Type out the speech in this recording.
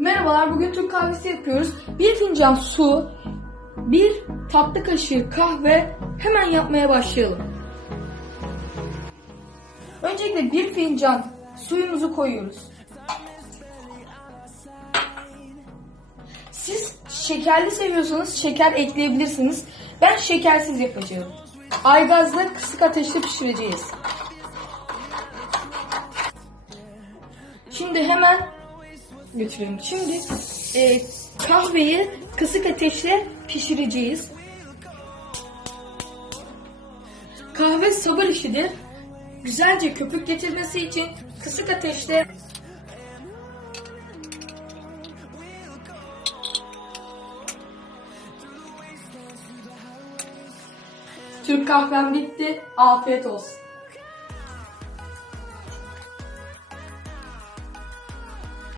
Merhabalar, bugün Türk kahvesi yapıyoruz. Bir fincan su, bir tatlı kaşığı kahve. Hemen yapmaya başlayalım. Öncelikle bir fincan suyumuzu koyuyoruz. Siz şekerli seviyorsanız şeker ekleyebilirsiniz. Ben şekersiz yapacağım. Aygazla kısık ateşte pişireceğiz. Şimdi hemen götürelim. Şimdi e, kahveyi kısık ateşle pişireceğiz. Kahve sabır işidir. Güzelce köpük getirmesi için kısık ateşte Türk kahvem bitti. Afiyet olsun.